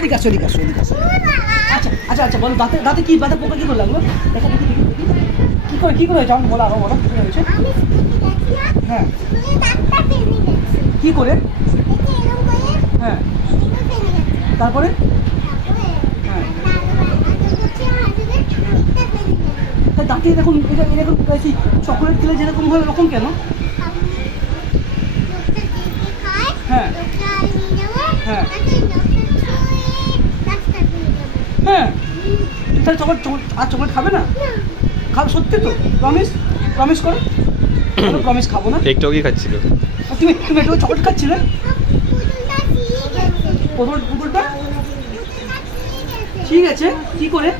এদিকে আসো এদিকে আসো এদিকে আসো। আচ্ছা আচ্ছা আচ্ছা বলো দাঁতে দাঁতে কি দাঁতে পোকা কি করে লাগলো? দেখা দেখি দেখি দেখি কি করে হয়েছে? আমাকে বলো আরো বলো কি করে হয়েছে? হ্যাঁ কি করে? হ্যাঁ তারপরে হ্যাঁ তা দাঁতে এরকম এরকম চকলেট খেলে যেরকম হয় ওরকম কেন? হ্যাঁ হ্যাঁ হ্যাঁ তাহলে চকলেট আর চকলেট খাবে না? খাবে সত্যি তো? প্রমিস প্রমিস করো প্রমিস খাবো না। একটু কি খাচ্ছিল? তুমি তুমি একটু চকলেট খাচ্ছিলে? পুতুলটা ঠিক আছে কি করে?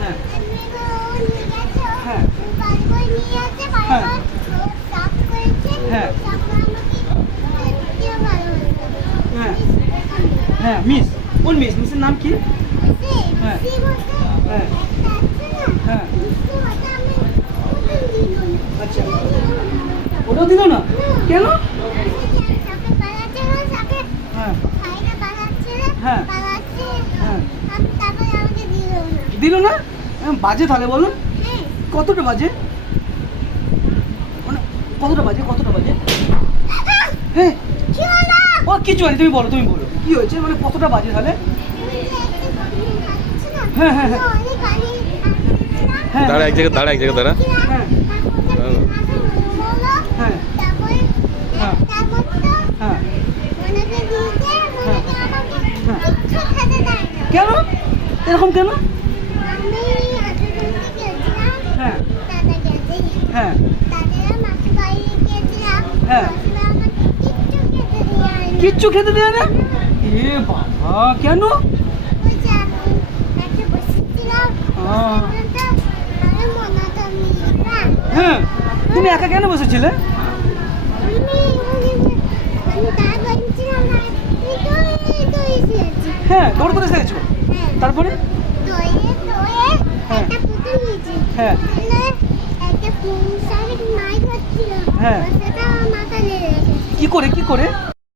হ্যাঁ হ্যাঁ হ্যাঁ হ্যাঁ হ্যাঁ হ্যাঁ মিস কোন মিস? মিসের নাম কি? হ্যাঁ হ্যাঁ হ্যাঁ আচ্ছা ওটাও দিল না কেন? হ্যাঁ হ্যাঁ হ্যাঁ দিল না বাজে তাহলে বলুন কতটা বাজে? মানে কতটা বাজে হ্যাঁ ও কিছু হয়নি তুমি বলো কি হয়েছে মানে কতটা বাজে তাহলে? হ্যাঁ হ্যাঁ হ্যাঁ হ্যাঁ দাঁড়া এক জায়গায় দাঁড়া হ্যাঁ হ্যাঁ হ্যাঁ হ্যাঁ কেন এরকম কেন? হ্যাঁ হ্যাঁ হ্যাঁ কিচ্ছু খেতে দেয় না? এ বাবা কেন? হ্যাঁ তুমি একা কেন বসেছিলে? হ্যাঁ দৌড় এসেছো তারপরে? হ্যাঁ হ্যাঁ কি করে